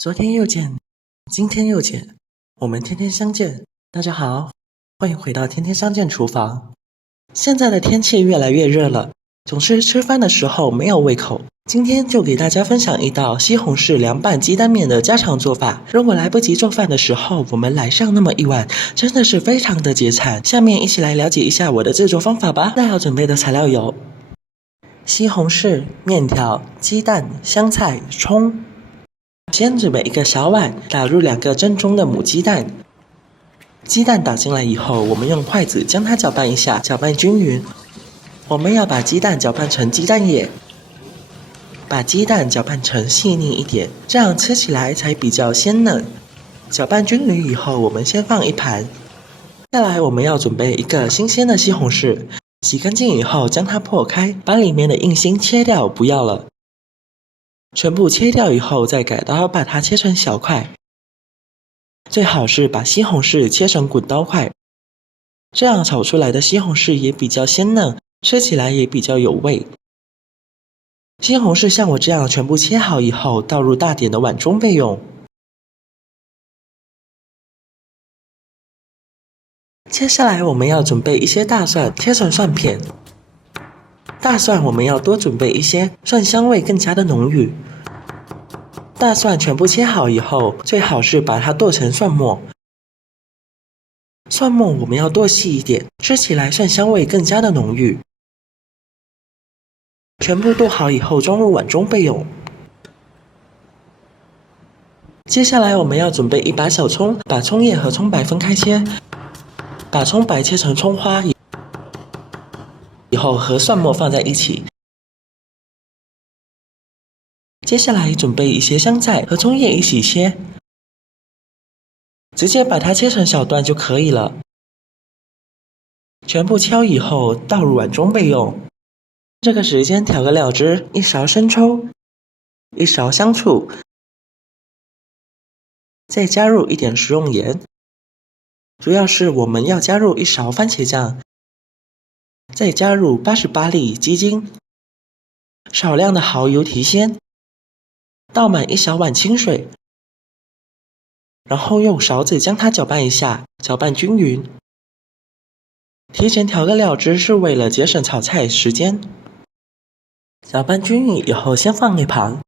昨天又见，今天又见，我们天天相见。大家好，欢迎回到天天相见厨房。现在的天气越来越热了，总是吃饭的时候没有胃口。今天就给大家分享一道西红柿凉拌鸡蛋面的家常做法。如果来不及做饭的时候，我们来上那么一碗，真的是非常的解馋。下面一起来了解一下我的制作方法吧。那要准备的材料有：西红柿、面条、鸡蛋、香菜、葱。先准备一个小碗，打入2个正宗的母鸡蛋。鸡蛋打进来以后，我们用筷子将它搅拌一下，搅拌均匀。我们要把鸡蛋搅拌成鸡蛋液，把鸡蛋搅拌成细腻一点，这样吃起来才比较鲜嫩。搅拌均匀以后，我们先放一盘。再来，我们要准备一个新鲜的西红柿，洗干净以后将它破开，把里面的硬芯切掉，不要了。全部切掉以后，再改刀把它切成小块。最好是把西红柿切成滚刀块，这样炒出来的西红柿也比较鲜嫩，吃起来也比较有味。西红柿像我这样全部切好以后，倒入大点的碗中备用。接下来我们要准备一些大蒜，切成蒜片。大蒜我们要多准备一些，蒜香味更加的浓郁。大蒜全部切好以后，最好是把它剁成蒜末。蒜末我们要剁细一点，吃起来蒜香味更加的浓郁。全部剁好以后装入碗中备用。接下来我们要准备一把小葱，把葱叶和葱白分开切，把葱白切成葱花以后和蒜末放在一起。接下来准备一些香菜和葱叶一起切，直接把它切成小段就可以了。全部敲以后倒入碗中备用。这个时间调个料汁：1勺生抽，1勺香醋，再加入一点食用盐。主要是我们要加入1勺番茄酱，再加入88粒鸡精，少量的蚝油提鲜。倒满1小碗清水，然后用勺子将它搅拌一下，搅拌均匀。提前调个料汁是为了节省炒菜时间。搅拌均匀以后先放一旁。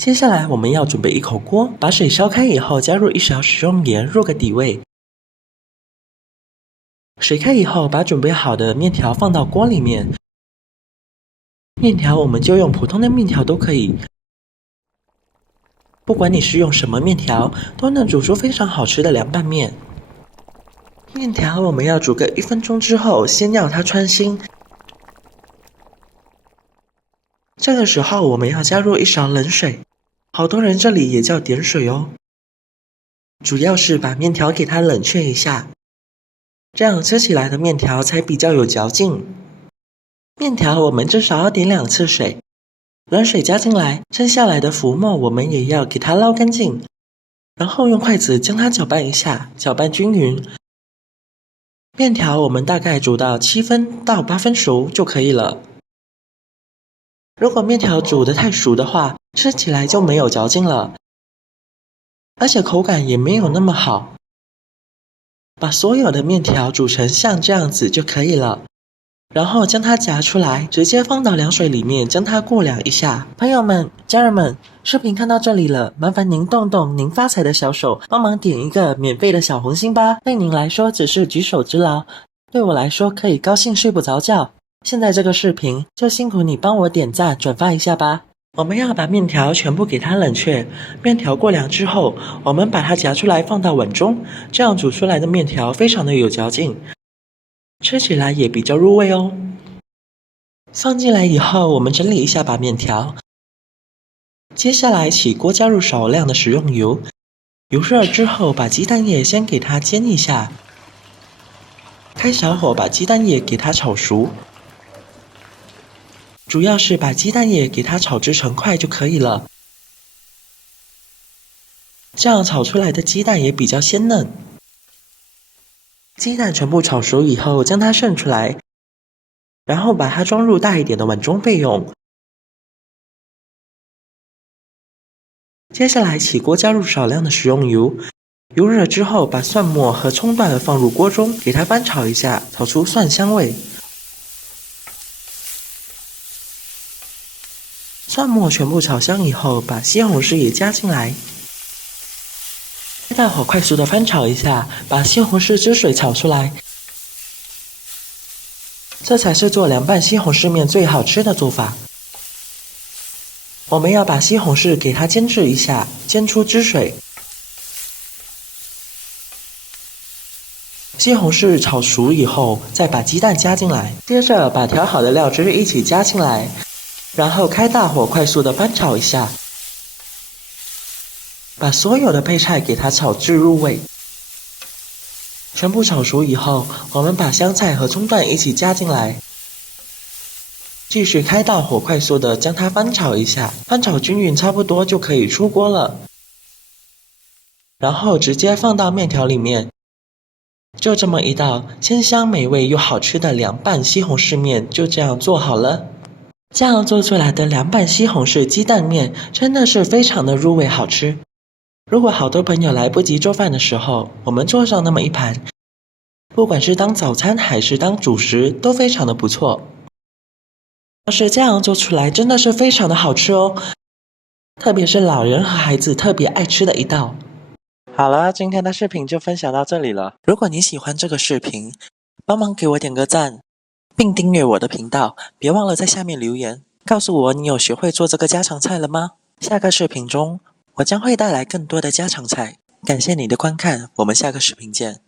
接下来我们要准备一口锅，把水烧开以后加入1勺食用盐入个底味。水开以后把准备好的面条放到锅里面。面条我们就用普通的面条都可以。不管你是用什么面条，都能煮出非常好吃的凉拌面。面条我们要煮个1分钟之后，先要它穿心。这个时候我们要加入1勺冷水，好多人这里也叫点水哦。主要是把面条给它冷却一下，这样吃起来的面条才比较有嚼劲。面条我们至少要点2次水。冷水加进来，剩下来的浮沫我们也要给它捞干净，然后用筷子将它搅拌一下，搅拌均匀。面条我们大概煮到7分到8分熟就可以了。如果面条煮得太熟的话，吃起来就没有嚼劲了，而且口感也没有那么好。把所有的面条煮成像这样子就可以了。然后将它夹出来，直接放到凉水里面，将它过凉一下。朋友们、家人们，视频看到这里了，麻烦您动动您发财的小手，帮忙点一个免费的小红心吧。对您来说只是举手之劳，对我来说可以高兴睡不着觉。现在这个视频就辛苦你帮我点赞、转发一下吧。我们要把面条全部给它冷却，面条过凉之后，我们把它夹出来放到碗中，这样煮出来的面条非常的有嚼劲。吃起来也比较入味哦。放进来以后，我们整理一下把面条。接下来起锅加入少量的食用油，油热之后把鸡蛋液先给它煎一下，开小火把鸡蛋液给它炒熟。主要是把鸡蛋液给它炒至成块就可以了，这样炒出来的鸡蛋也比较鲜嫩。鸡蛋全部炒熟以后，将它盛出来，然后把它装入大一点的碗中备用。接下来起锅加入少量的食用油，油热之后把蒜末和葱段放入锅中，给它翻炒一下，炒出蒜香味。蒜末全部炒香以后，把西红柿也加进来，开大火快速的翻炒一下，把西红柿汁水炒出来。这才是做凉拌西红柿面最好吃的做法。我们要把西红柿给它煎制一下，煎出汁水。西红柿炒熟以后，再把鸡蛋加进来，接着把调好的料汁一起加进来，然后开大火快速的翻炒一下，把所有的配菜给它炒至入味。全部炒熟以后，我们把香菜和葱段一起加进来，继续开大火快速的将它翻炒一下，翻炒均匀差不多就可以出锅了。然后直接放到面条里面。就这么一道鲜香美味又好吃的凉拌西红柿面就这样做好了。这样做出来的凉拌西红柿鸡蛋面真的是非常的入味好吃。如果好多朋友来不及做饭的时候，我们做上那么一盘，不管是当早餐还是当主食都非常的不错。要是这样做出来真的是非常的好吃哦，特别是老人和孩子特别爱吃的一道。好了，今天的视频就分享到这里了。如果你喜欢这个视频，帮忙给我点个赞，并订阅我的频道，别忘了在下面留言，告诉我你有学会做这个家常菜了吗？下个视频中，我将会带来更多的家常菜。感谢你的观看，我们下个视频见。